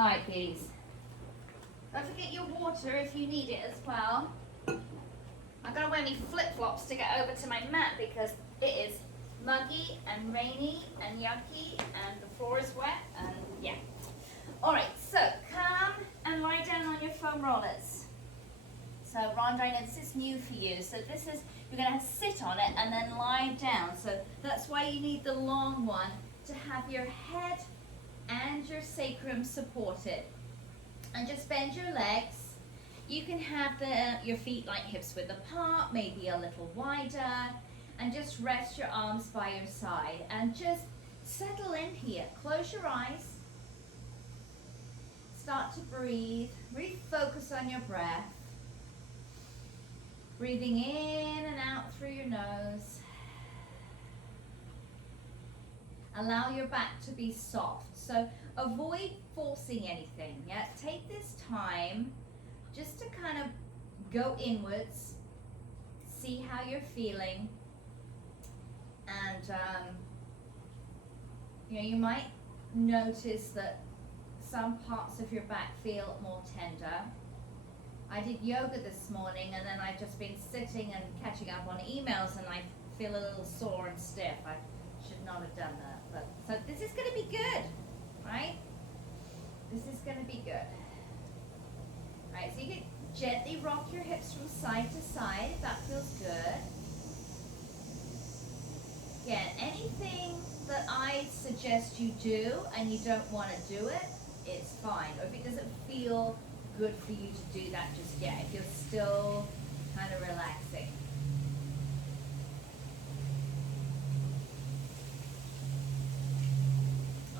Alright, beauties. Don't forget your water if you need it as well. I'm going to wear my flip-flops to get over to my mat because it is muggy and rainy and yucky and the floor is wet and yeah. Alright, so come and lie down on your foam rollers. So Rondine, this is new for you. So this is, you're going to sit on it and then lie down. So that's why you need the long one to have your head and your sacrum supported. And just bend your legs. You can have your feet like hips width apart, maybe a little wider, and just rest your arms by your side and just settle in here. Close your eyes. Start to breathe. Really focus on your breath. Breathing in and out through your nose. Allow your back to be soft. So avoid forcing anything. Yeah? Take this time just to kind of go inwards, see how you're feeling, and you might notice that some parts of your back feel more tender. I did yoga this morning and then I've just been sitting and catching up on emails and I feel a little sore and stiff. I should not have done that. But so this is going to be good, right? This is going to be good. Right, so you can gently rock your hips from side to side if that feels good. Again, anything that I suggest you do and you don't want to do it, it's fine. Or if it doesn't feel good for you to do that just yet, if you're still kind of relaxing.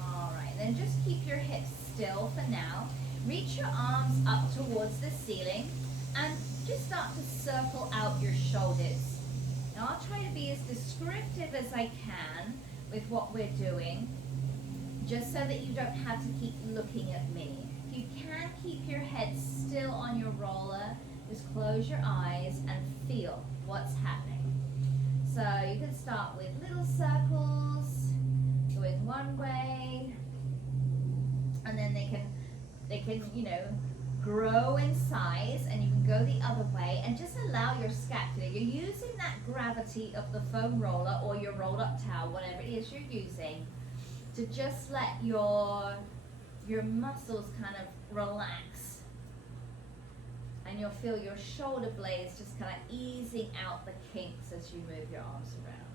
All right, then just keep your hips still for now. Reach your arms up towards the ceiling and just start to circle out your shoulders. Now I'll try to be as descriptive as I can with what we're doing, just so that you don't have to keep looking at me. If you can keep your head still on your roller, just close your eyes and feel what's happening. So you can start with little circles, going one way, and then they can grow in size, and you can go the other way and just allow your scapula. You're using that gravity of the foam roller or your rolled up towel, whatever it is you're using, to just let your muscles kind of relax. And you'll feel your shoulder blades just kind of easing out the kinks as you move your arms around.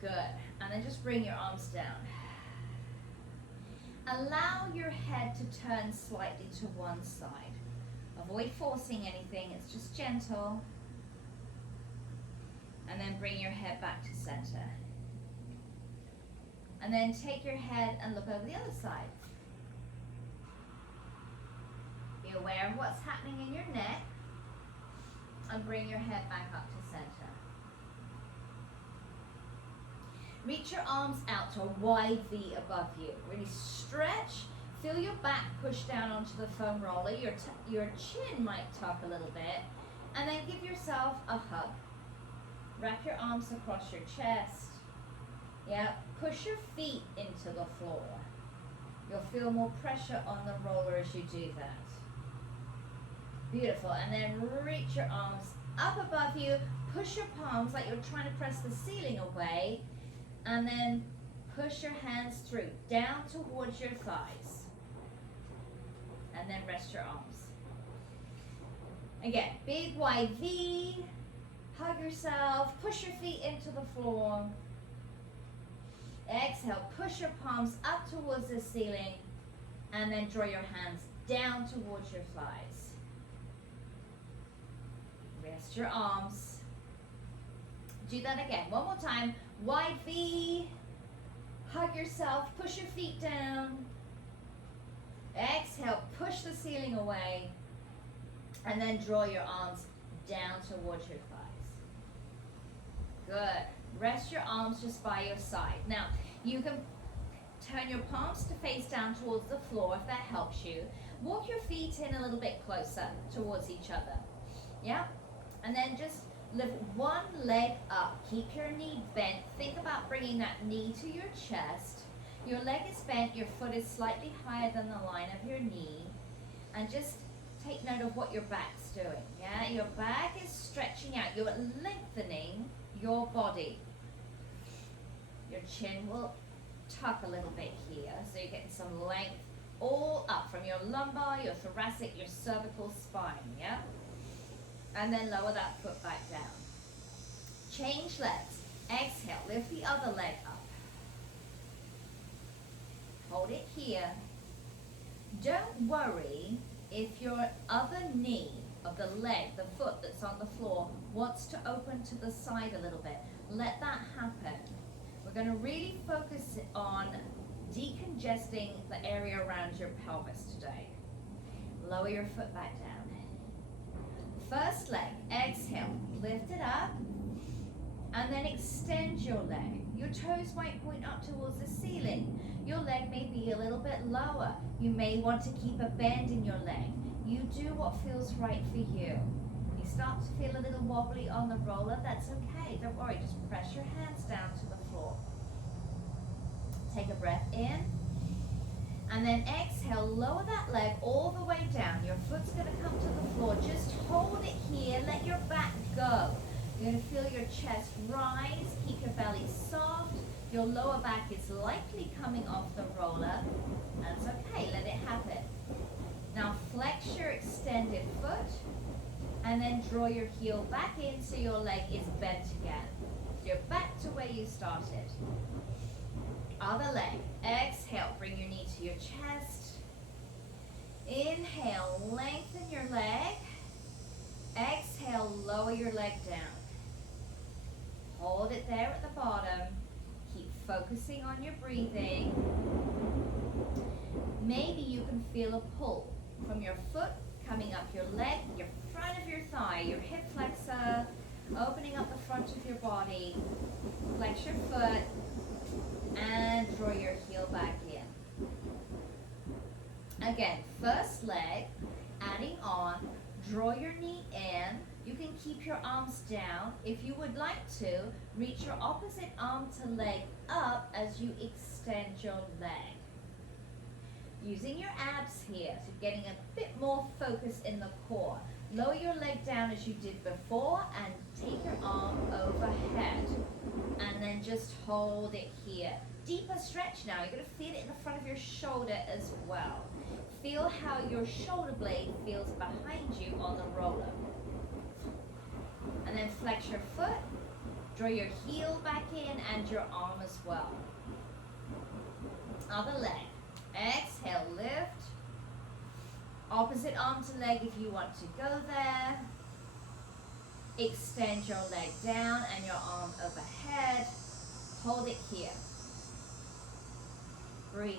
Good. And then just bring your arms down. Allow your head to turn slightly to one side. Avoid forcing anything, it's just gentle. And then bring your head back to center. And then take your head and look over the other side. Be aware of what's happening in your neck. And bring your head back up to center. Reach your arms out to a wide V above you. Really stretch. Feel your back push down onto the foam roller. Your chin might tuck a little bit. And then give yourself a hug. Wrap your arms across your chest. Yeah, push your feet into the floor. You'll feel more pressure on the roller as you do that. Beautiful. And then reach your arms up above you. Push your palms like you're trying to press the ceiling away. And then push your hands through, down towards your thighs. And then rest your arms. Again, big wide V. Hug yourself. Push your feet into the floor. Exhale, push your palms up towards the ceiling. And then draw your hands down towards your thighs. Rest your arms. Do that again. One more time. Wide V, hug yourself, push your feet down. Exhale, push the ceiling away. And then draw your arms down towards your thighs. Good. Rest your arms just by your side. Now, you can turn your palms to face down towards the floor if that helps you. Walk your feet in a little bit closer towards each other. Yeah? And then just lift one leg up. Keep your knee bent. Think about bringing that knee to your chest. Your leg is bent, your foot is slightly higher than the line of your knee, and just take note of what your back's doing. Yeah, your back is stretching out, you're lengthening your body. Your chin will tuck a little bit here, so you're getting some length all up from your lumbar, your thoracic, your cervical spine, yeah? And then lower that foot back down. Change legs. Exhale, lift the other leg up. Hold it here. Don't worry if your other knee of the leg, the foot that's on the floor, wants to open to the side a little bit. Let that happen. We're going to really focus on decongesting the area around your pelvis today. Lower your foot back down. First leg, exhale, lift it up, and then extend your leg. Your toes might point up towards the ceiling. Your leg may be a little bit lower. You may want to keep a bend in your leg. You do what feels right for you. You start to feel a little wobbly on the roller, that's okay. Don't worry, just press your hands down to the floor. Take a breath in, and then exhale, lower that leg all the way down. Your foot's going to come to the floor. Just hold it here, let your back go. You're going to feel your chest rise, keep your belly soft. Your lower back is likely coming off the roller. That's okay, let it happen. Now flex your extended foot, and then draw your heel back in so your leg is bent again. So you're back to where you started. Other leg. Exhale, bring your knee to your chest. Inhale, lengthen your leg. Exhale, lower your leg down. Hold it there at the bottom. Keep focusing on your breathing. Maybe you can feel a pull from your foot coming up your leg, your front of your thigh, your hip flexor, opening up the front of your body. Flex your foot and draw your heel back in. Again, first leg, adding on, draw your knee in. You can keep your arms down. If you would like to, reach your opposite arm to leg up as you extend your leg. Using your abs here, so getting a bit more focus in the core. Lower your leg down as you did before and take your arm overhead. And then just hold it here. Deeper stretch now. You're going to feel it in the front of your shoulder as well. Feel how your shoulder blade feels behind you on the roller. And then flex your foot, draw your heel back in and your arm as well. Other leg. Exhale, lift. Opposite arm to leg if you want to go there. Extend your leg down and your arm overhead. Hold it here. Breathe.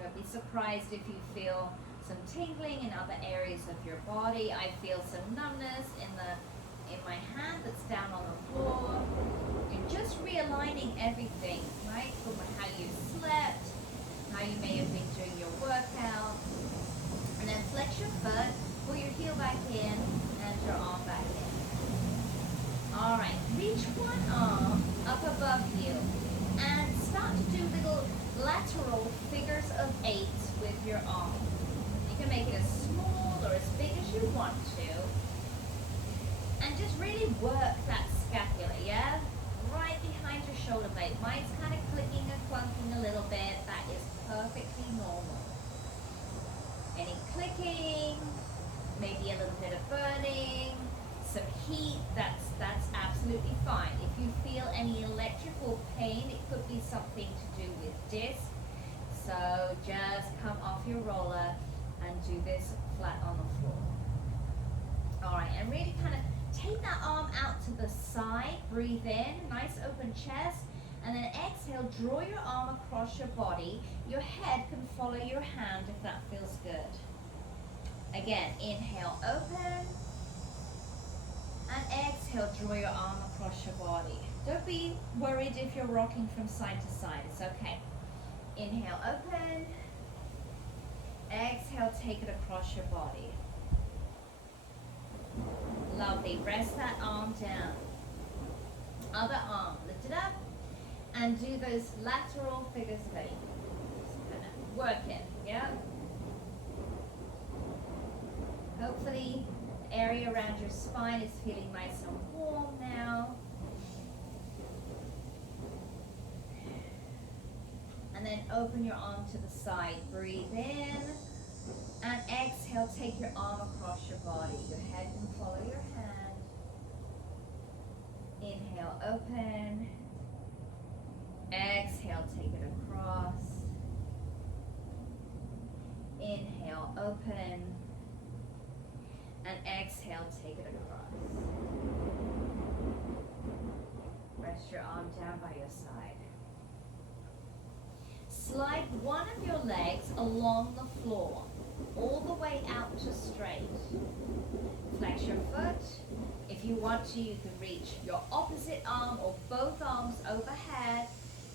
Don't be surprised if you feel some tingling in other areas of your body. I feel some numbness in my hand that's down on the floor. You're just realigning everything, right? From how you slept, how you may have been doing your workout. And then flex your foot, pull your heel back in, and your arm back in. All right, reach one arm up above you and start to do little lateral figures of 8 with your arm. You can make it as small or as big as you want to. And just really work that scapula, yeah? Right behind your shoulder blade. Mine's kind of clicking and clunking a little bit. That is perfectly normal. Any clicking, maybe a little bit of burning, some heat, that's absolutely fine. If you feel any electrical pain, it could be something to do with disc. So just come off your roller and do this flat on the floor. All right, and really kind of take that arm out to the side, breathe in, nice open chest, and then exhale, draw your arm across your body. Your head can follow your hand if that feels good. Again, inhale, open, and exhale, draw your arm across your body. Don't be worried if you're rocking from side to side, it's okay. Inhale, open, exhale, take it across your body. Lovely. Press that arm down. Other arm, lift it up, and do those lateral figures of 8. Just kind of working, yeah? Hopefully, the area around your spine is feeling nice and warm now. And then open your arm to the side. Breathe in. And exhale, take your arm across your body. Your head can follow your hand. Inhale, open. Exhale, take it across. Inhale, open. And exhale, take it across. Rest your arm down by your side. Slide one of your legs along the floor, all the way out to straight. Flex your foot. If you want to, you can reach your opposite arm or both arms overhead.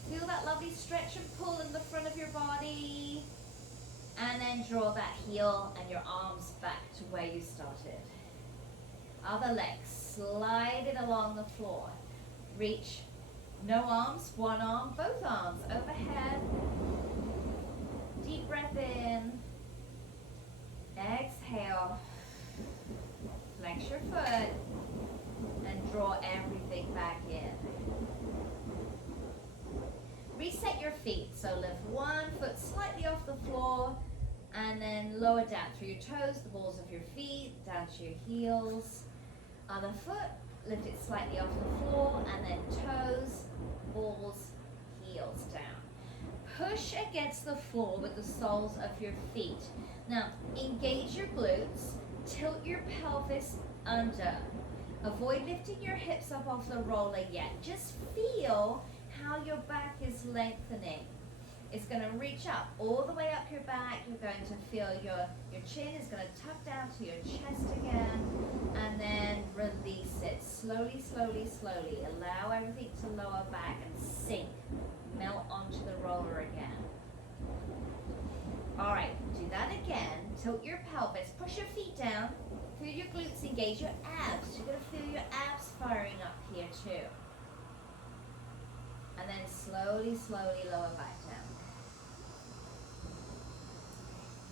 Feel that lovely stretch and pull in the front of your body. And then draw that heel and your arms back to where you started. Other leg, slide it along the floor. Reach, no arms, one arm, both arms overhead. Deep breath in. Exhale. Flex your foot and draw everything back in. Reset your feet, so lift one foot slightly off the floor and then lower down through your toes, the balls of your feet, down to your heels. Other foot, lift it slightly off the floor and then toes, balls, heels down. Push against the floor with the soles of your feet. Now, engage your glutes, tilt your pelvis under. Avoid lifting your hips up off the roller yet. Just feel how your back is lengthening. It's going to reach up all the way up your back. You're going to feel your chin is going to tuck down to your chest again, and then release it slowly, slowly, slowly. Allow everything to lower back and sink, melt onto the roller again. All right, do that again. Tilt your pelvis, push your feet down, feel your glutes, engage your abs. You're going to feel your abs firing up here too. And then slowly, slowly lower back down.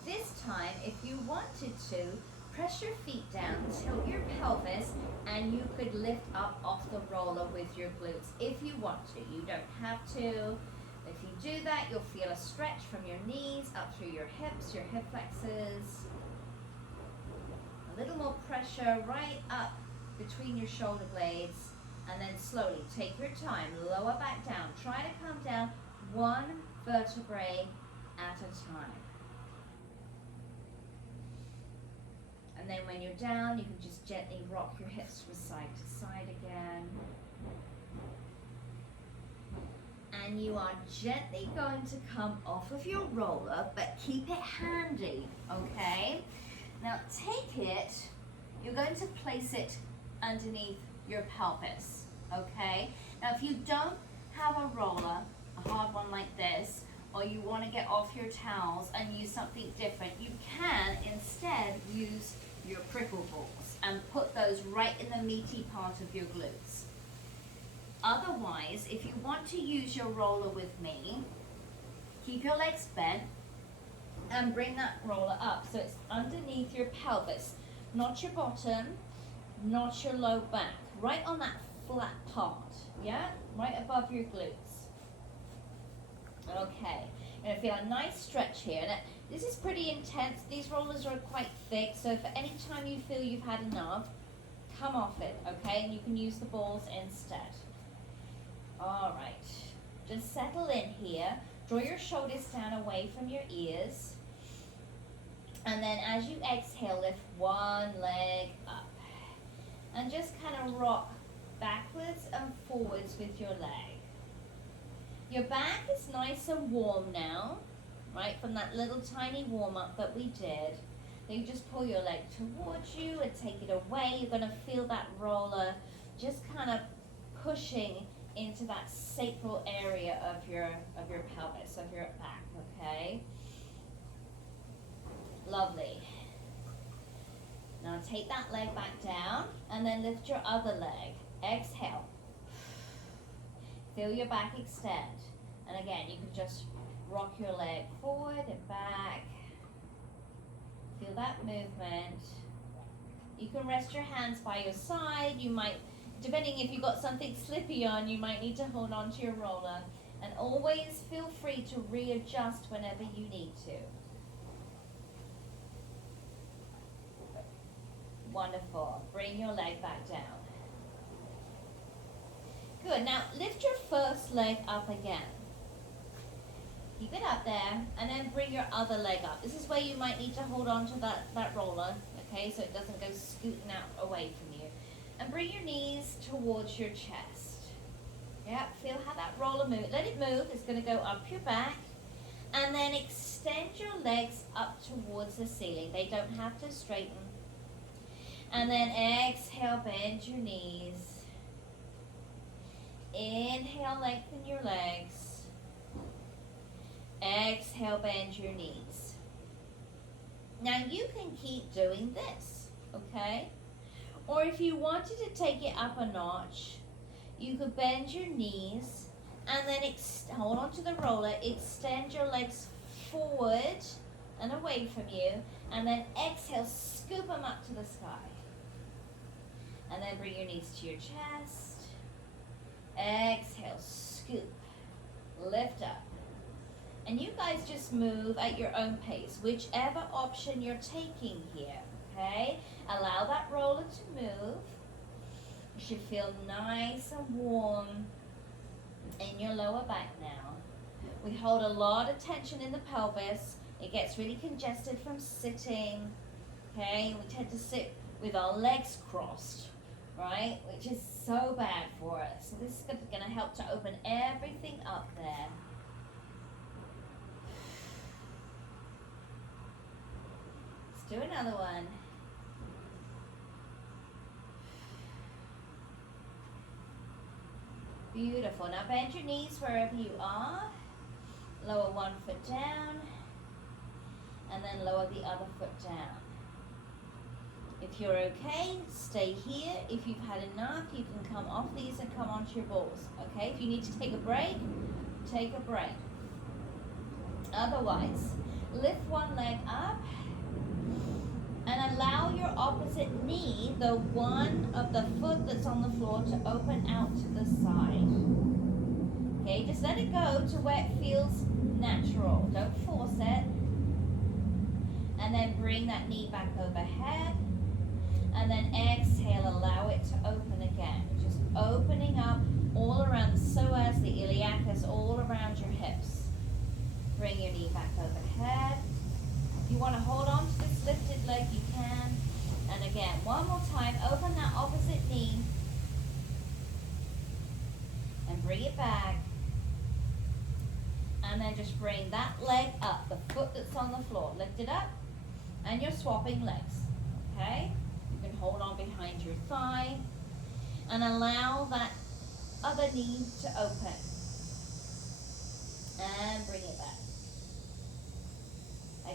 This time, if you wanted to, press your feet down, tilt your pelvis, and you could lift up off the roller with your glutes if you want to. You don't have to. If you do that, you'll feel a stretch from your knees up through your hips, your hip flexors. A little more pressure right up between your shoulder blades. And then slowly take your time, lower back down. Try to come down one vertebrae at a time. And then when you're down, you can just gently rock your hips from side to side again. And you are gently going to come off of your roller, but keep it handy, okay? Now take it, you're going to place it underneath your pelvis, okay? Now if you don't have a roller, a hard one like this, or you want to get off your towels and use something different, you can instead use your prickle balls and put those right in the meaty part of your glutes. Otherwise, if you want to use your roller with me, keep your legs bent and bring that roller up so it's underneath your pelvis, not your bottom, not your low back, right on that flat part, yeah? Right above your glutes. Okay, you're gonna feel a nice stretch here. Now, this is pretty intense. These rollers are quite thick, so if at any time you feel you've had enough, come off it, okay? And you can use the balls instead. All right, just settle in here. Draw your shoulders down away from your ears. And then as you exhale, lift one leg up. And just kind of rock backwards and forwards with your leg. Your back is nice and warm now, right, from that little tiny warm-up that we did. Then you just pull your leg towards you and take it away. You're going to feel that roller just kind of pushing into that sacral area of your pelvis, of your back, okay? Lovely. Now take that leg back down and then lift your other leg. Exhale. Feel your back extend. And again, you can just rock your leg forward and back. Feel that movement. You can rest your hands by your side. You might, depending if you've got something slippy on, you might need to hold on to your roller. And always feel free to readjust whenever you need to. Wonderful. Bring your leg back down. Good. Now lift your first leg up again. Keep it up there, and then bring your other leg up. This is where you might need to hold on to that roller, okay, so it doesn't go scooting out away from you. And bring your knees towards your chest. Yep, feel how that roller moves. Let it move. It's going to go up your back. And then extend your legs up towards the ceiling. They don't have to straighten. And then exhale, bend your knees. Inhale, lengthen your legs. Exhale, bend your knees. Now you can keep doing this, okay? Or if you wanted to take it up a notch, you could bend your knees and then hold on to the roller, extend your legs forward and away from you, and then exhale, scoop them up to the sky. And then bring your knees to your chest. Exhale, scoop, lift up. And you guys just move at your own pace, whichever option you're taking here, okay? Allow that roller to move. You should feel nice and warm in your lower back now. We hold a lot of tension in the pelvis. It gets really congested from sitting, okay? We tend to sit with our legs crossed, right? Which is so bad for us. So this is going to help to open everything up there. Do another one. Beautiful. Now bend your knees wherever you are. Lower one foot down. And then lower the other foot down. If you're okay, stay here. If you've had enough, you can come off these and come onto your balls. Okay? If you need to take a break, take a break. Otherwise, lift one leg up. And allow your opposite knee, the one of the foot that's on the floor, to open out to the side. Okay, just let it go to where it feels natural. Don't force it. And then bring that knee back overhead. And then exhale, allow it to open again. Just opening up all around the psoas, the iliacus, all around your hips. Bring your knee back overhead. If you want to hold on to this lifted leg, you can. And again, one more time, open that opposite knee. And bring it back. And then just bring that leg up, the foot that's on the floor. Lift it up. And you're swapping legs. Okay? You can hold on behind your thigh. And allow that other knee to open. And bring it back.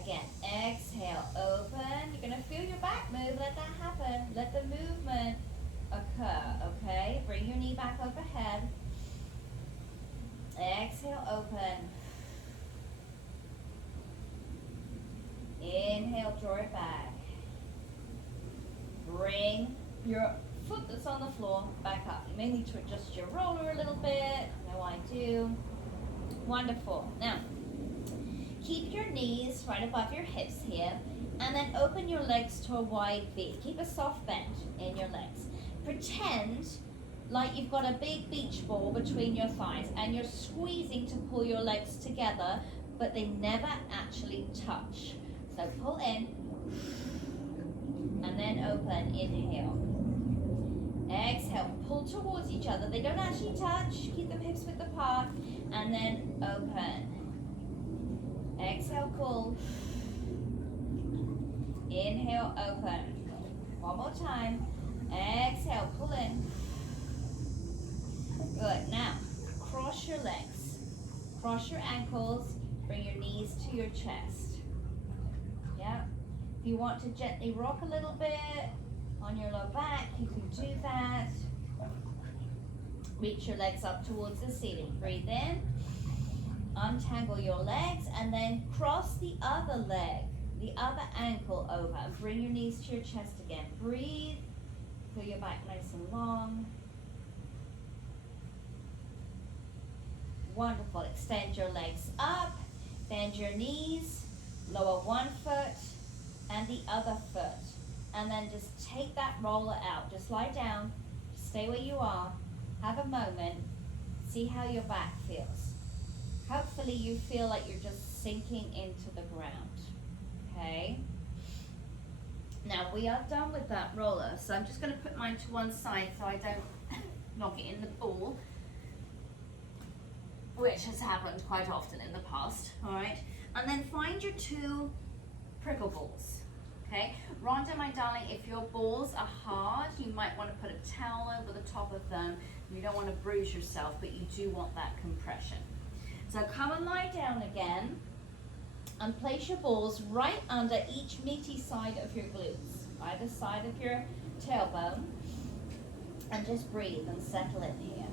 Again, exhale, open. You're going to feel your back move. Let that happen. Let the movement occur, okay? Bring your knee back overhead. Exhale, open. Inhale, draw it back. Bring your foot that's on the floor back up. You may need to adjust your roller a little bit. I know I do. Wonderful. Now, keep your knees right above your hips here, and then open your legs to a wide V. Keep a soft bend in your legs. Pretend like you've got a big beach ball between your thighs, and you're squeezing to pull your legs together, but they never actually touch. So pull in, and then open. Inhale. Exhale. Pull towards each other. They don't actually touch. Keep them hips width apart, and then open. Exhale, pull. Inhale, open. One more time. Exhale, pull in. Good. Now, cross your legs. Cross your ankles. Bring your knees to your chest. Yeah. If If you want to gently rock a little bit on your low back, you can do that. Reach your legs up towards the ceiling. Breathe in, untangle your legs, and then cross the other leg, the other ankle over, and bring your knees to your chest again. Breathe, feel your back nice and long. Wonderful. Extend your legs up, bend your knees, lower one foot and the other foot, and then just take that roller out. Just lie down, stay where you are, have a moment, see how your back feels. Hopefully you feel like you're just sinking into the ground, okay? Now we are done with that roller, so I'm just going to put mine to one side so I don't knock it in the pool, which has happened quite often in the past, all right? And then find your two prickle balls, okay? Rhonda, my darling, if your balls are hard, you might want to put a towel over the top of them. You don't want to bruise yourself, but you do want that compression. So come and lie down again and place your balls right under each meaty side of your glutes, either side of your tailbone, and just breathe and settle in here.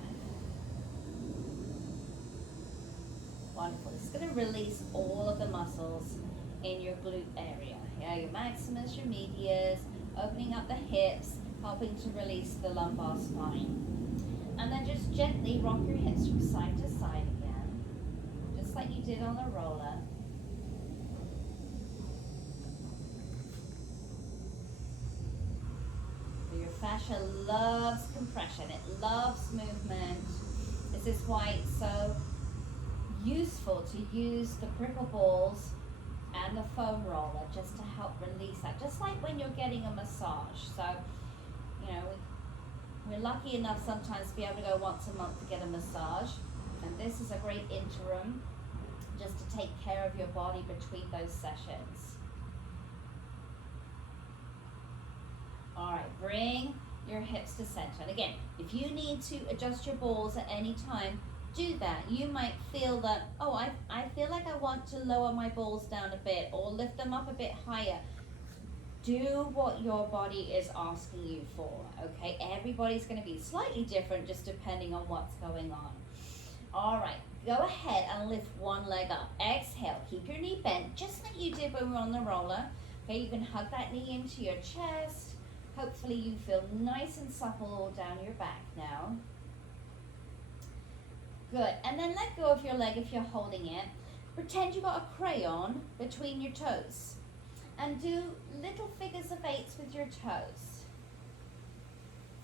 Wonderful. It's going to release all of the muscles in your glute area. Yeah, your maximus, your medius, opening up the hips, helping to release the lumbar spine. And then just gently rock your hips from side to side again, just like you did on the roller. Your fascia loves compression. It loves movement. This is why it's so useful to use the prickle balls and the foam roller just to help release that, just like when you're getting a massage. So, you know, we're lucky enough sometimes to be able to go once a month to get a massage, and this is a great interim just to take care of your body between those sessions. All right, bring your hips to center. And again, if you need to adjust your balls at any time, do that. You might feel that, oh, I feel like I want to lower my balls down a bit or lift them up a bit higher. Do what your body is asking you for, okay? Everybody's going to be slightly different just depending on what's going on. All right, go ahead and lift one leg up. Exhale, keep your knee bent just like you did when we were on the roller. Okay, you can hug that knee into your chest. Hopefully you feel nice and supple all down your back now. Good, and then let go of your leg if you're holding it. Pretend you got a crayon between your toes. And do little figures of eights with your toes.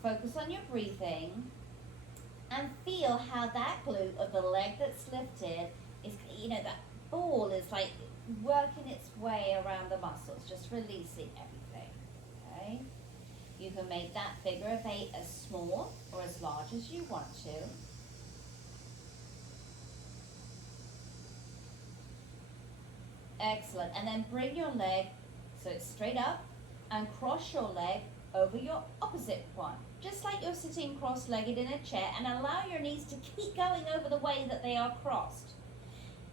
Focus on your breathing. And feel how that glute of the leg that's lifted is, you know, that ball is like working its way around the muscles, just releasing everything, okay? You can make that figure of eight as small or as large as you want to. Excellent. And then bring your leg so it's straight up and cross your leg over your opposite one. Just like you're sitting cross-legged in a chair, and allow your knees to keep going over the way that they are crossed.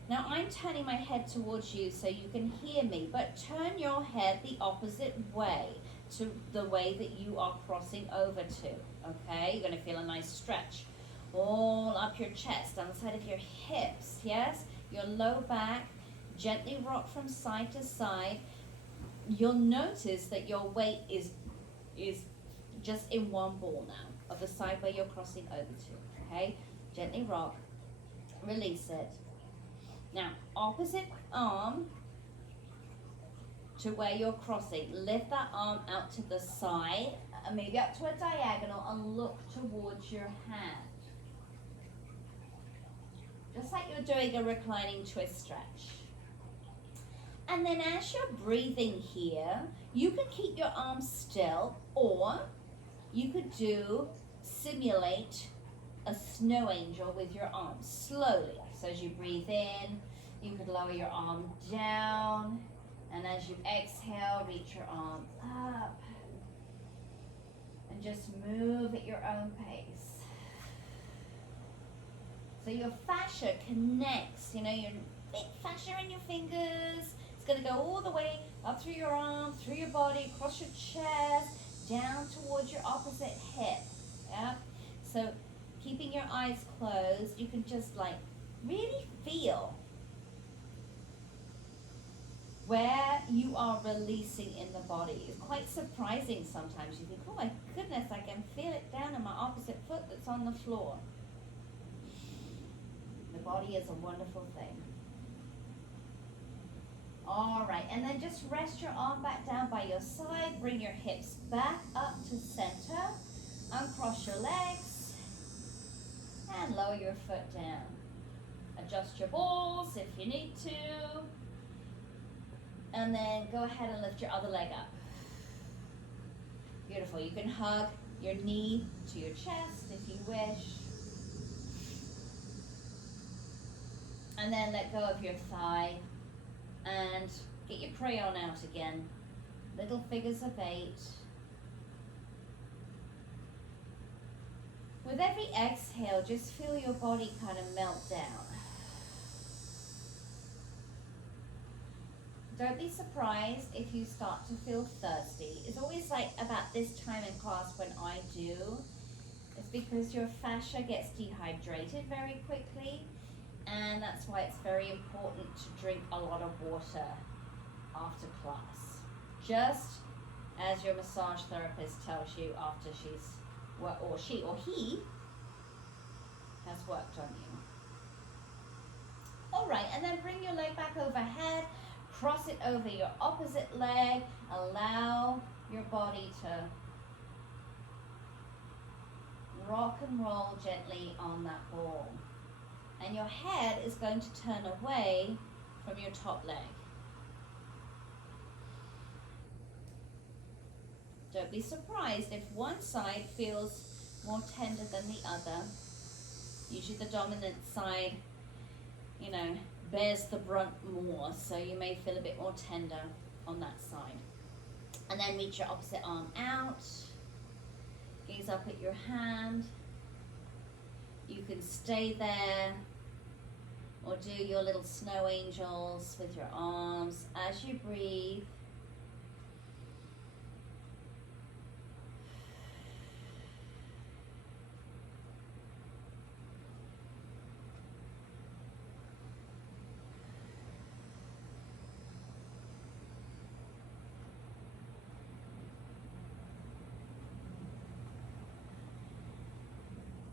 Now I'm turning my head towards you so you can hear me, but turn your head the opposite way to the way that you are crossing over to, okay? You're gonna feel a nice stretch all up your chest, on the side of your hips, yes? Your low back, gently rock from side to side. You'll notice that your weight is just in one ball now, of the side where you're crossing over to, okay? Gently rock, release it. Now, opposite arm to where you're crossing. Lift that arm out to the side, maybe up to a diagonal, and look towards your hand. Just like you're doing a reclining twist stretch. And then as you're breathing here, you can keep your arms still, or you could simulate a snow angel with your arms slowly. So as you breathe in, you could lower your arm down, and as you exhale, reach your arm up, and just move at your own pace. So your fascia connects, you know, your big fascia in your fingers. It's going to go all the way Up through your arm, through your body, across your chest, down towards your opposite hip. Yeah? So keeping your eyes closed, you can just like really feel where you are releasing in the body. It's quite surprising sometimes. You think, oh my goodness, I can feel it down in my opposite foot that's on the floor. The body is a wonderful thing. All right, and then just rest your arm back down by your side. Bring your hips back up to center. Uncross your legs and lower your foot down. Adjust your balls if you need to. And then go ahead and lift your other leg up. Beautiful. You can hug your knee to your chest if you wish. And then let go of your thigh and get your crayon out again. Little figures of 8. With every exhale, just feel your body kind of melt down. Don't be surprised if you start to feel thirsty. It's always like about this time in class when I do. It's because your fascia gets dehydrated very quickly, and that's why it's very important to drink a lot of water after class. Just as your massage therapist tells you after she or he has worked on you. All right, and then bring your leg back overhead. Cross it over your opposite leg. Allow your body to rock and roll gently on that ball. And your head is going to turn away from your top leg. Don't be surprised if one side feels more tender than the other. Usually the dominant side, bears the brunt more, so you may feel a bit more tender on that side. And then reach your opposite arm out. Gaze up at your hand. You can stay there or do your little snow angels with your arms as you breathe.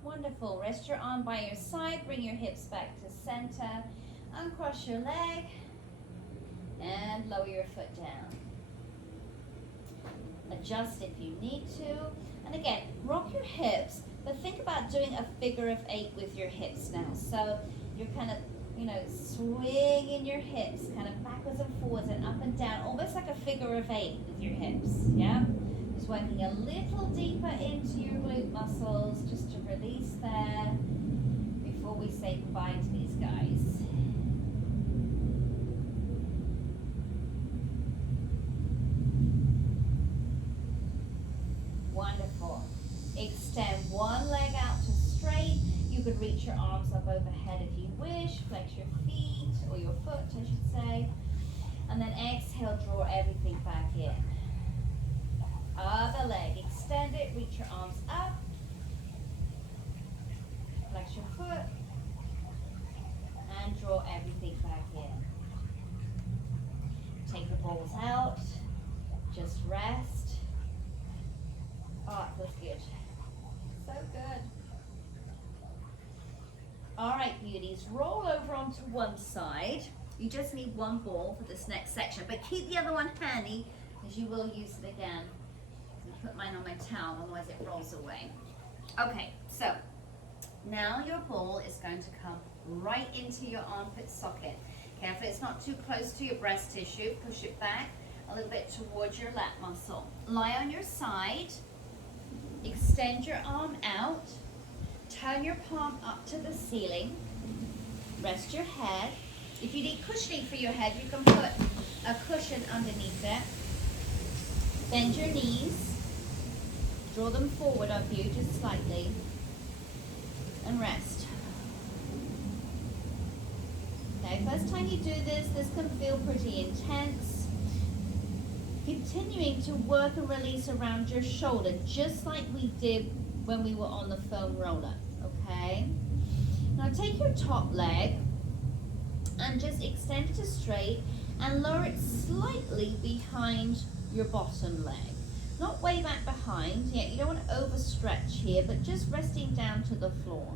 Wonderful. Rest your arm by your side. Bring your hips back to center. Uncross your leg and lower your foot down. Adjust if you need to. And again, rock your hips, but think about doing a figure of 8 with your hips now. So you're kind of, swinging your hips kind of backwards and forwards and up and down, almost like a figure of 8 with your hips, yeah? Just working a little deeper into your glute muscles just to release there before we say goodbye to these guys. Wonderful. Extend one leg out to straight. You could reach your arms up overhead if you wish. Flex your feet, or your foot, I should say. And then exhale, draw everything back in. Other leg, extend it, reach your arms up. Flex your foot. And draw everything back in. Take the balls out. Just rest. Oh, it feels good. So good. All right, beauties, roll over onto one side. You just need one ball for this next section, but keep the other one handy because you will use it again. I put mine on my towel, otherwise it rolls away. Okay, so now your ball is going to come right into your armpit socket. Careful it's not too close to your breast tissue. Push it back a little bit towards your lat muscle. Lie on your side. Extend your arm out. Turn your palm up to the ceiling. Rest your head. If you need cushioning for your head, you can put a cushion underneath it. Bend your knees. Draw them forward of you just slightly. And rest. Okay, first time you do this can feel pretty intense. Continuing to work and release around your shoulder, just like we did when we were on the foam roller, okay? Now take your top leg and just extend it straight and lower it slightly behind your bottom leg. Not way back behind, yeah, you don't want to overstretch here, but just resting down to the floor.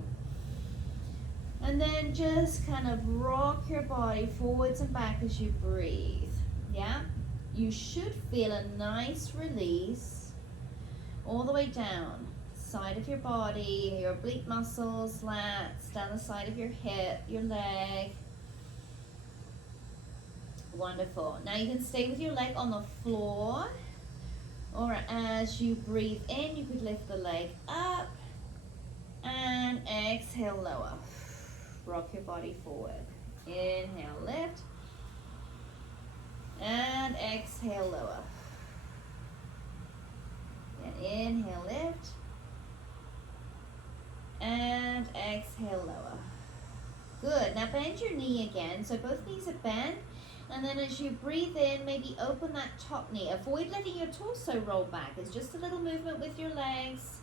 And then just kind of rock your body forwards and back as you breathe, yeah? You should feel a nice release all the way down, side of your body, your oblique muscles, lats, down the side of your hip, your leg. Wonderful. Now you can stay with your leg on the floor, or as you breathe in, you could lift the leg up and exhale, lower. Rock your body forward. Inhale, lift, and exhale, lower. And inhale, lift, and exhale, lower. Good. Now bend your knee again. So both knees are bent. And then as you breathe in, maybe open that top knee. Avoid letting your torso roll back. It's just a little movement with your legs.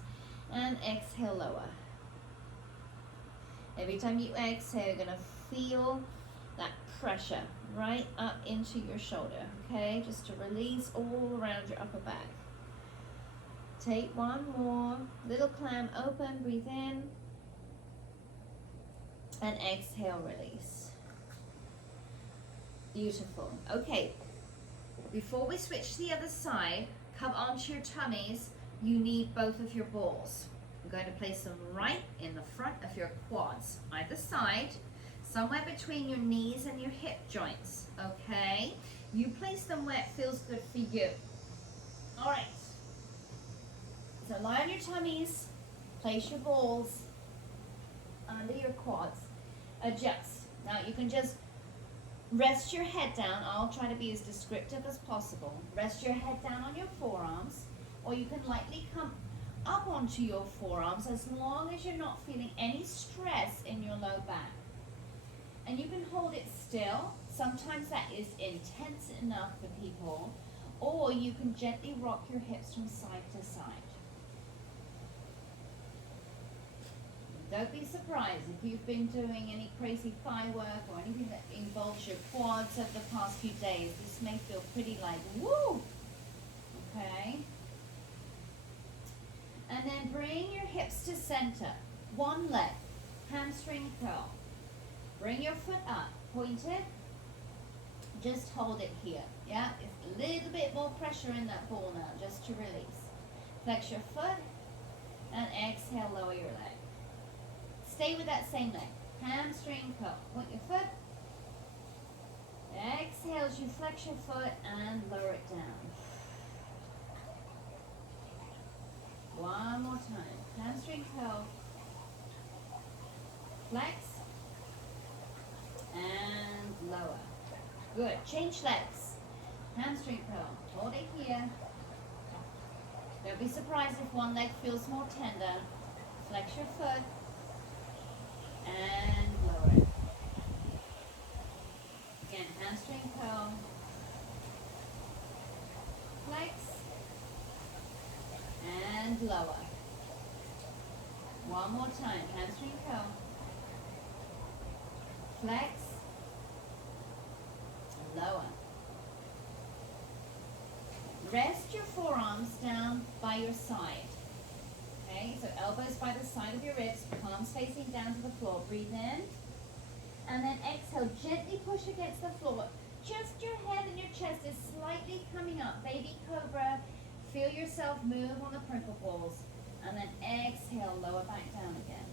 And exhale, lower. Every time you exhale, you're going to feel that pressure right up into your shoulder, okay? Just to release all around your upper back. Take one more. Little clam open, breathe in. And exhale, release. Beautiful. Okay, before we switch to the other side, come onto your tummies. You need both of your balls. I'm going to place them right in the front of your quads, either side, somewhere between your knees and your hip joints, okay? You place them where it feels good for you. All right. So lie on your tummies, place your balls under your quads, adjust. Now you can just rest your head down. I'll try to be as descriptive as possible. Rest your head down on your forearms, or you can lightly come up onto your forearms as long as you're not feeling any stress in your low back. And you can hold it still. Sometimes that is intense enough for people, or you can gently rock your hips from side to side. Don't be surprised if you've been doing any crazy thigh work or anything that involves your quads over the past few days. This may feel pretty like, woo! Okay? And then bring your hips to center. One leg, hamstring curl. Bring your foot up, pointed. Just hold it here, yeah? It's a little bit more pressure in that ball now, just to release. Flex your foot and exhale, lower your leg. Stay with that same leg. Hamstring curl. Point your foot. Exhale as you flex your foot and lower it down. One more time. Hamstring curl. Flex. And lower. Good. Change legs. Hamstring curl. Hold it here. Don't be surprised if one leg feels more tender. Flex your foot. And lower it. Again, hamstring curl. Flex. And lower. One more time. Hamstring curl. Flex. Lower. Rest your forearms down by your side. Okay, so elbows by the side of your ribs, palms facing down to the floor. Breathe in. And then exhale, gently push against the floor. Just your head and your chest is slightly coming up. Baby cobra. Feel yourself move on the prickle balls. And then exhale, lower back down again.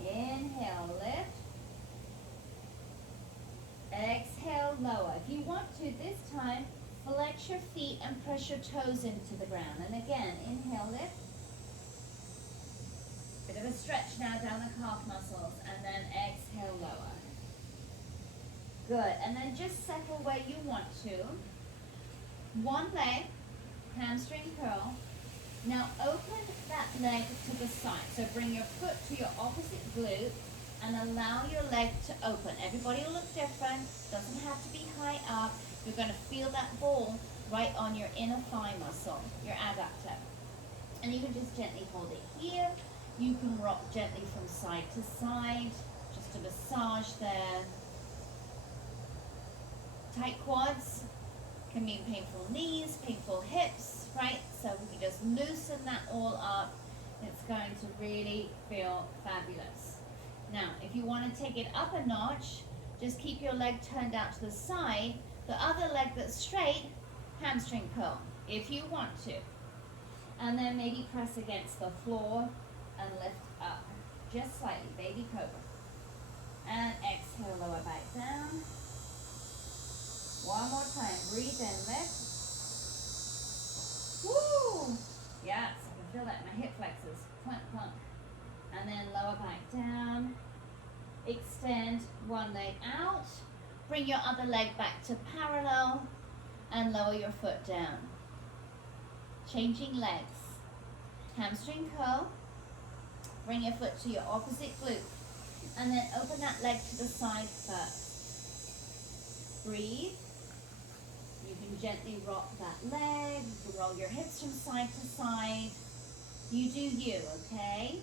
Inhale, lift. Exhale, lower. If you want to, this time, flex your feet and press your toes into the ground. And again, inhale, lift. Bit of a stretch now down the calf muscles. And then exhale, lower. Good. And then just settle where you want to. One leg, hamstring curl. Now open that leg to the side. So bring your foot to your opposite glute and allow your leg to open. Everybody will look different. Doesn't have to be high up. You're going to feel that ball right on your inner thigh muscle, your adductor. And you can just gently hold it here. You can rock gently from side to side, just a massage there. Tight quads can mean painful knees, painful hips, right? So we can just loosen that all up. It's going to really feel fabulous. Now, if you want to take it up a notch, just keep your leg turned out to the side. The other leg that's straight, hamstring curl, if you want to. And then maybe press against the floor and lift up. Just slightly, baby cobra. And exhale, lower back down. One more time, breathe in, lift. Woo! Yes, I can feel that in my hip flexors. Clunk, clunk. And then lower back down. Extend one leg out. Bring your other leg back to parallel and lower your foot down. Changing legs. Hamstring curl. Bring your foot to your opposite glute. And then open that leg to the side first. Breathe. You can gently rock that leg. You can roll your hips from side to side. You do you, okay?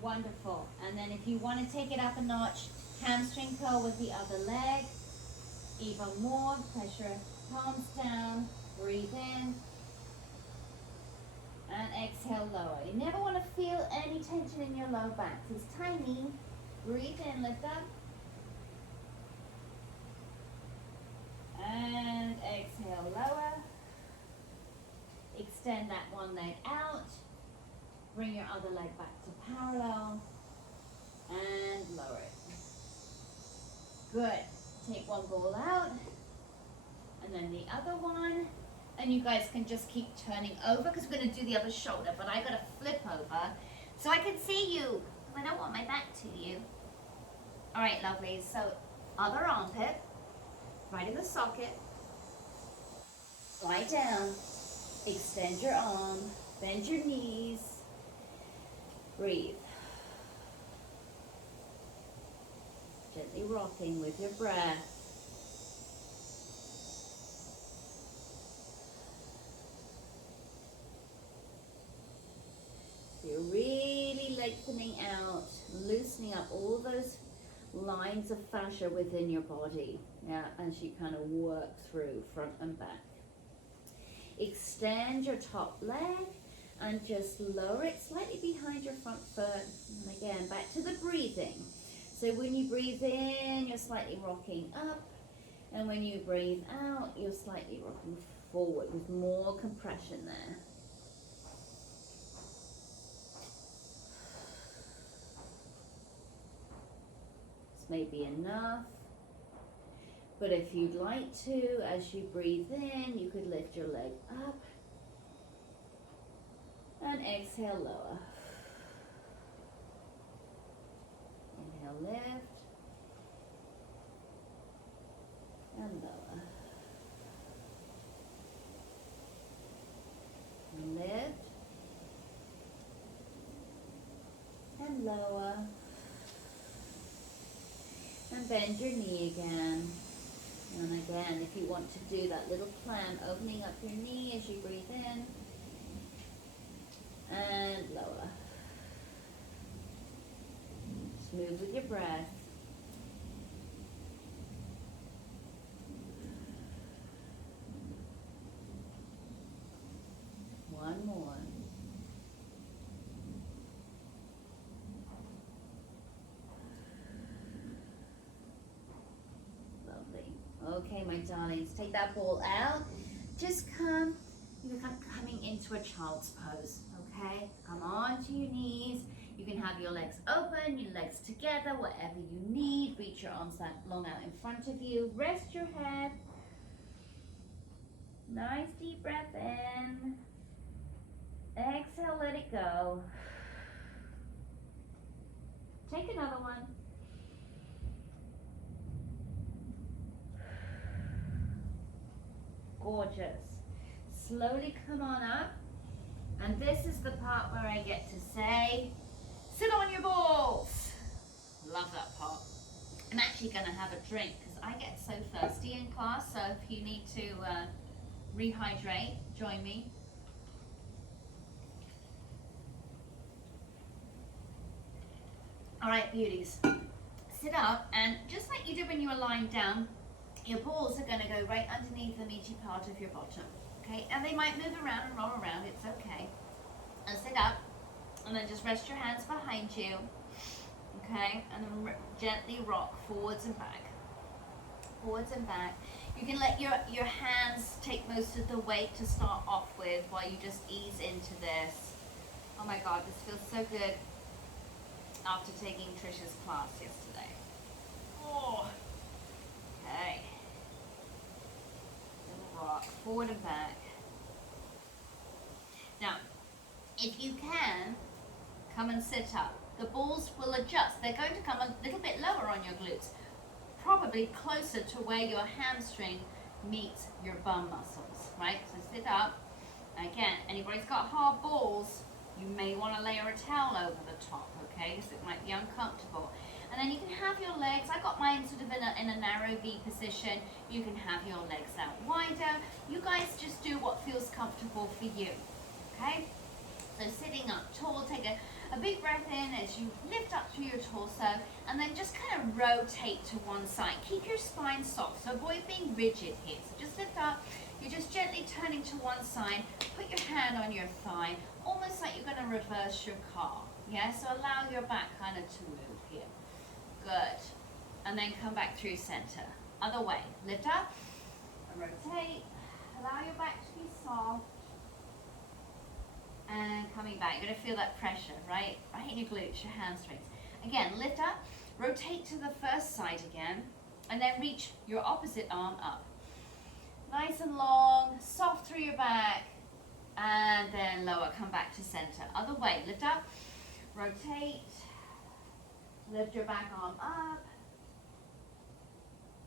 Wonderful. And then if you want to take it up a notch, hamstring curl with the other leg. Even more. Press your palms down. Breathe in. And exhale, lower. You never want to feel any tension in your low back. It's tiny. Breathe in, lift up. And exhale, lower. Extend that one leg out. Bring your other leg back to parallel. And lower it. Good. Take one ball out. And then the other one. And you guys can just keep turning over because we're going to do the other shoulder. But I got to flip over so I can see you. I don't want my back to you. All right, lovelies. So other armpit. Right in the socket. Lie down. Extend your arm. Bend your knees. Breathe. Gently rocking with your breath. So you're really lengthening out, loosening up all those lines of fascia within your body, yeah, as you kind of work through front and back. Extend your top leg and just lower it slightly behind your front foot. And again, back to the breathing. So when you breathe in, you're slightly rocking up. And when you breathe out, you're slightly rocking forward with more compression there. This may be enough. But if you'd like to, as you breathe in, you could lift your leg up. And exhale, lower. Inhale, lift. And lower. And lift. And lower. And bend your knee again. And again, if you want to do that little plan, opening up your knee as you breathe in. And lower. Smooth with your breath. One more. Lovely. Okay, my darlings, take that ball out. Just come, you're coming into a child's pose, okay? Come onto your knees. You can have your legs open, your legs together, whatever you need. Reach your arms that long out in front of you. Rest your head. Nice deep breath in. Exhale, let it go. Take another one. Gorgeous. Slowly come on up And this is the part where I get to say, sit on your balls. Love that part. I'm actually going to have a drink because I get so thirsty in class. So if you need to rehydrate, join me. All right, beauties. Sit up, and just like you did when you were lying down, your balls are going to go right underneath the meaty part of your bottom. Okay, and they might move around and roll around. It's okay. And sit up, and then just rest your hands behind you. Okay, and then gently rock forwards and back. Forwards and back. You can let your hands take most of the weight to start off with while you just ease into this. Oh my God, this feels so good after taking Trisha's class yesterday. Oh, okay. Little rock, forward and back. Now, if you can, come and sit up. The balls will adjust. They're going to come a little bit lower on your glutes, probably closer to where your hamstring meets your bum muscles, right? So sit up. Again, anybody's got hard balls, you may want to layer a towel over the top, okay? Because it might be uncomfortable. And then you can have your legs, I got mine sort of in a narrow V position. You can have your legs out wider. You guys just do what feels comfortable for you, okay? So sitting up tall, take a big breath in as you lift up through your torso, and then just kind of rotate to one side. Keep your spine soft, so avoid being rigid here. So just lift up, you're just gently turning to one side, put your hand on your thigh, almost like you're going to reverse your car. Yeah, so allow your back kind of to move here. Good. And then come back through center. Other way. Lift up, rotate, allow your back to be soft. And coming back, you're going to feel that pressure, right? Right in your glutes, your hamstrings. Again, lift up, rotate to the first side again, and then reach your opposite arm up. Nice and long, soft through your back, and then lower, come back to center. Other way, lift up, rotate, lift your back arm up.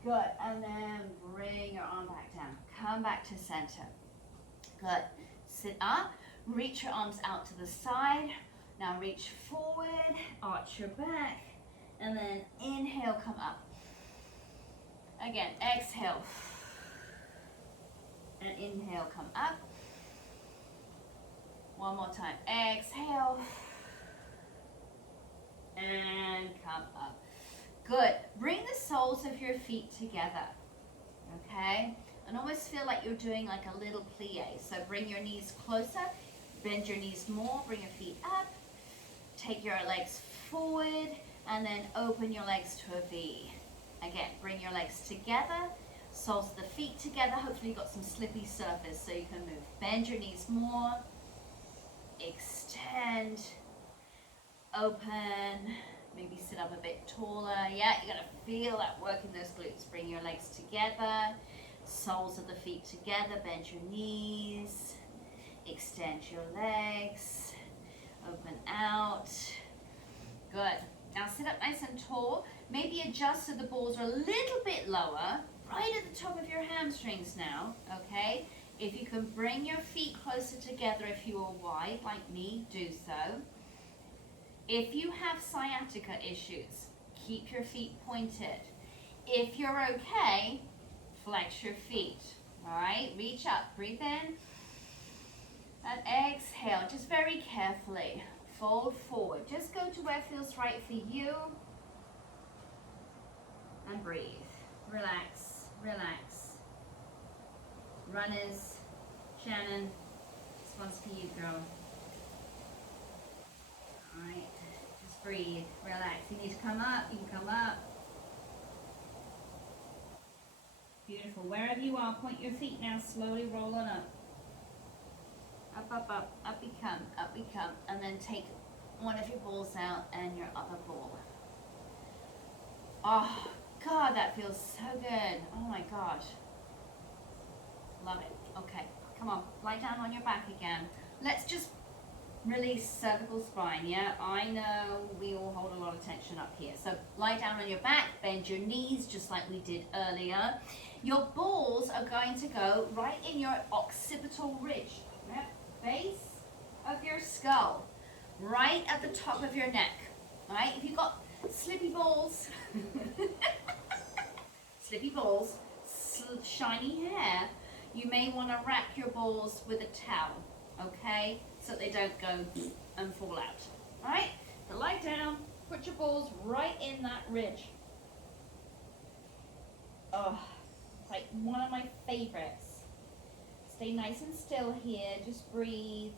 Good, and then bring your arm back down. Come back to center. Good, sit up. Reach your arms out to the side. Now reach forward, arch your back, and then inhale, come up. Again, exhale. And inhale, come up. One more time. Exhale. And come up. Good. Bring the soles of your feet together. Okay? And almost feel like you're doing like a little plie. So bring your knees closer. Bend your knees more, bring your feet up, take your legs forward, and then open your legs to a V. Again, bring your legs together, soles of the feet together. Hopefully you've got some slippy surface so you can move. Bend your knees more, extend, open, maybe sit up a bit taller. Yeah, you're gonna feel that work in those glutes. Bring your legs together, soles of the feet together, bend your knees. Extend your legs, open out. Good. Now sit up nice and tall. Maybe adjust so the balls are a little bit lower, right at the top of your hamstrings now, okay? If you can bring your feet closer together, if you are wide like me, do so. If you have sciatica issues, keep your feet pointed. If you're okay, flex your feet, all right? Reach up, breathe in. And exhale, just very carefully, fold forward. Just go to where it feels right for you. And breathe, relax, relax. Runners, Shannon, this one's for you, girl. All right, just breathe, relax. You need to come up, you can come up. Beautiful, wherever you are, point your feet now, slowly roll on up. Up, up, up, up we come, and then take one of your balls out and your other ball. Oh, God, that feels so good. Oh my gosh. Love it. Okay, come on, lie down on your back again. Let's just release cervical spine, yeah? I know we all hold a lot of tension up here. So lie down on your back, bend your knees just like we did earlier. Your balls are going to go right in your occipital ridge. Yep. Base, of your skull, right at the top of your neck. Right? If you've got slippy balls, slippy balls, shiny hair, you may want to wrap your balls with a towel, okay? So they don't go and fall out. Alright? So lie down, put your balls right in that ridge. Oh, like one of my favorites. Stay nice and still here, just breathe.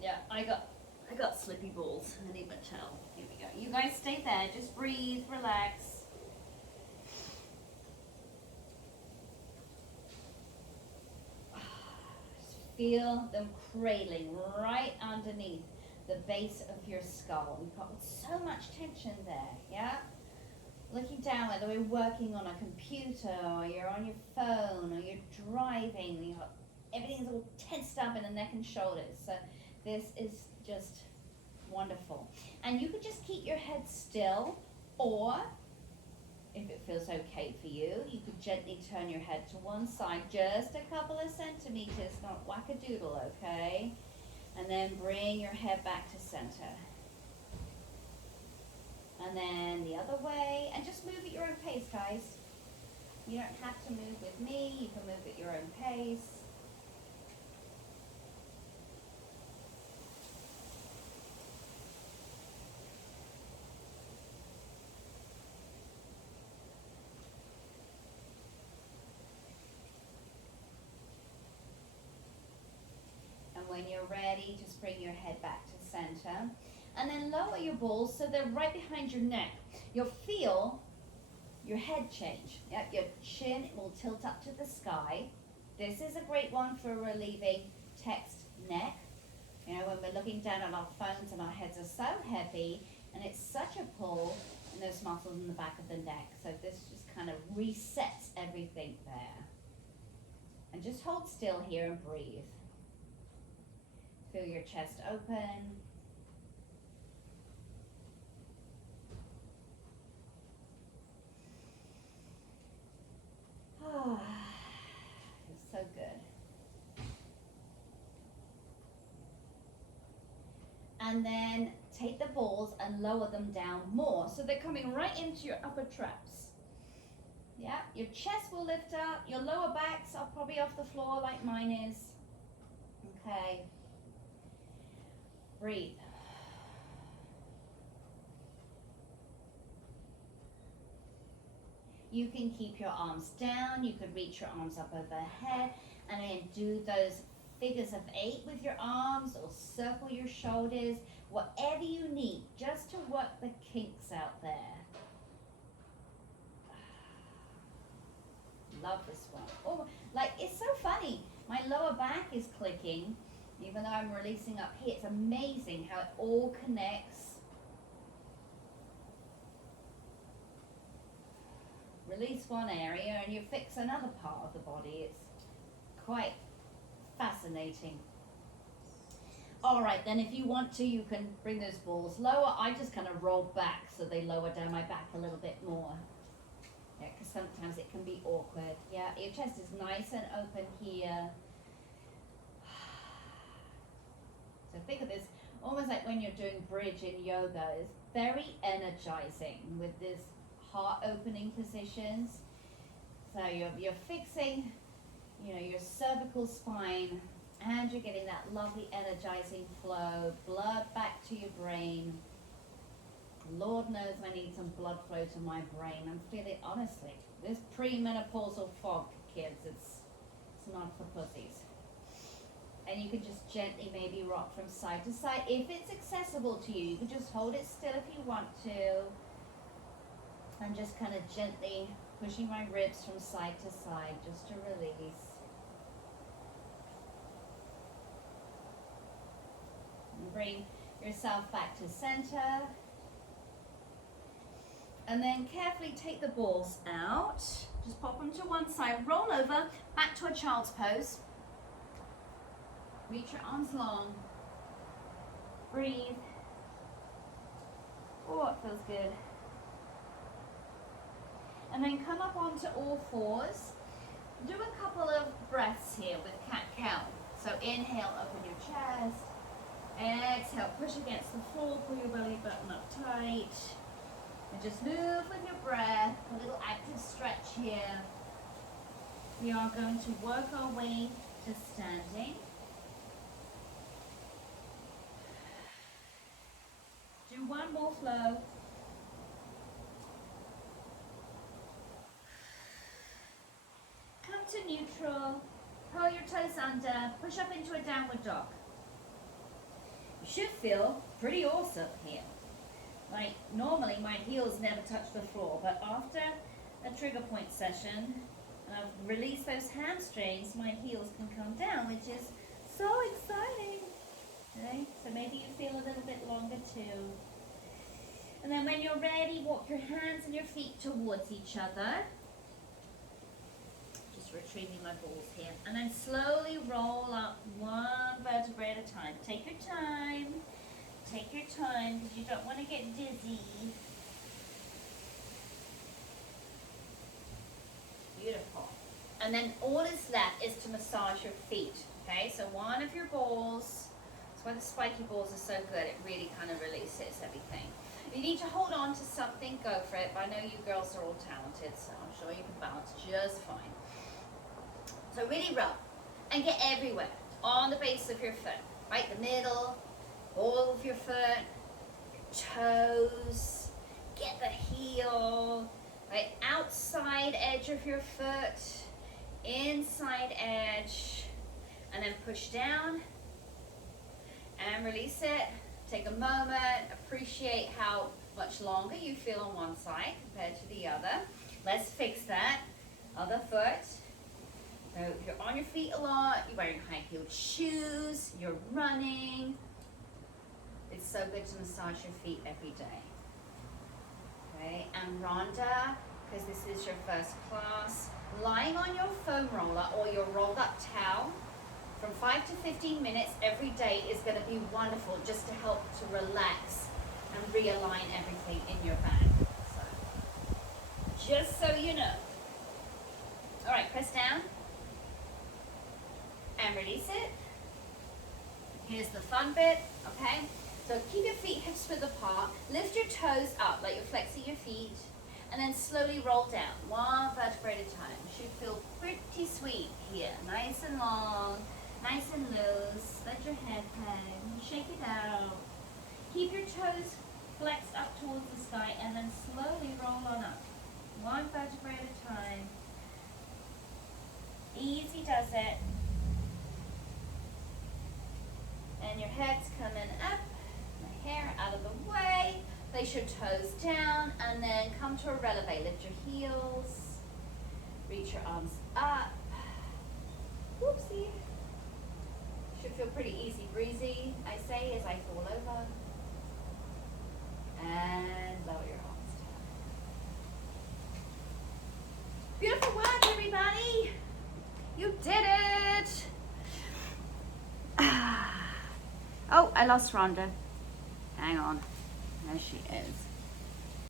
Yeah, I got slippy balls. I need my towel. Here we go. You guys stay there, just breathe, relax. Feel them cradling right underneath the base of your skull. We've got so much tension there, yeah? Looking down, whether we're working on a computer or you're on your phone or you're driving, everything's all tensed up in the neck and shoulders. So this is just wonderful. And you could just keep your head still, or if it feels okay for you, you could gently turn your head to one side, just a couple of centimeters, not whack-a-doodle, okay? And then bring your head back to center. And then the other way, and just move at your own pace, guys. You don't have to move with me, you can move at your own pace. When you're ready, just bring your head back to center. And then lower your balls so they're right behind your neck. You'll feel your head change. Yep, your chin will tilt up to the sky. This is a great one for relieving text neck. You know, when we're looking down at our phones and our heads are so heavy and it's such a pull in those muscles in the back of the neck. So this just kind of resets everything there. And just hold still here and breathe. Feel your chest open. Ah, feels so good. And then take the balls and lower them down more. So they're coming right into your upper traps. Yeah, your chest will lift up. Your lower backs are probably off the floor like mine is. Okay. Breathe. You can keep your arms down. You could reach your arms up overhead and then do those figures of 8 with your arms or circle your shoulders, whatever you need, just to work the kinks out there. Love this one. Oh, like it's so funny. My lower back is clicking. Even though I'm releasing up here, it's amazing how it all connects. Release one area and you fix another part of the body. It's quite fascinating. All right, then if you want to, you can bring those balls lower. I just kind of roll back so they lower down my back a little bit more. Yeah, because sometimes it can be awkward. Yeah, your chest is nice and open here. So think of this almost like when you're doing bridge in yoga. It's very energizing with this heart opening positions. So you're fixing, you know, your cervical spine, and you're getting that lovely energizing flow, blood back to your brain. Lord knows I need some blood flow to my brain. I'm feeling, honestly, this premenopausal fog, kids, it's not for pussies. And you can just gently maybe rock from side to side if it's accessible to you. You can just hold it still if you want to. And just kind of gently pushing my ribs from side to side just to release. And bring yourself back to center. And then carefully take the balls out. Just pop them to one side. Roll over, back to a child's pose. Reach your arms long. Breathe. Oh, it feels good. And then come up onto all fours. Do a couple of breaths here with cat-cow. So inhale, open your chest. Exhale, push against the floor, pull your belly button up tight. And just move with your breath, a little active stretch here. We are going to work our way to standing. Do one more flow. Come to neutral, curl your toes under, push up into a downward dog. You should feel pretty awesome here. Like normally my heels never touch the floor, but after a trigger point session, and I've released those hamstrings, my heels can come down, which is so exciting. Okay? So maybe you feel a little bit longer too. And then when you're ready, walk your hands and your feet towards each other. Just retrieving my balls here. And then slowly roll up one vertebrae at a time. Take your time. Take your time because you don't want to get dizzy. Beautiful. And then all that's left is to massage your feet. Okay, so one of your balls, that's why the spiky balls are so good. It really kind of releases everything. If you need to hold on to something, go for it. But I know you girls are all talented, so I'm sure you can balance just fine. So really rub and get everywhere on the base of your foot, right? The middle, all of your foot, toes, get the heel, right? Outside edge of your foot, inside edge, and then push down and release it. Take a moment, appreciate how much longer you feel on one side compared to the other. Let's fix that. Other foot. So if you're on your feet a lot, you're wearing high-heeled shoes, you're running, it's so good to massage your feet every day. Okay, and Rhonda, because this is your first class, lying on your foam roller or your rolled up towel from 5 to 15 minutes every day is going to be wonderful just to help to relax and realign everything in your back. So, just so you know. All right, press down and release it. Here's the fun bit, okay? So keep your feet hips width apart, lift your toes up like you're flexing your feet, and then slowly roll down, one vertebrae at a time. Should feel pretty sweet here, nice and long, nice and loose. Let your head hang, shake it out. Keep your toes flexed up towards the sky, and then slowly roll on up, one vertebrae at a time. Easy does it. And your head's coming up, my hair out of the way. Place your toes down and then come to a releve. Lift your heels, reach your arms up. Whoopsie. Should feel pretty easy breezy, I say, as I fall over. And lower your arms down. Beautiful work, everybody. You did it. Oh, I lost Rhonda. Hang on. There she is.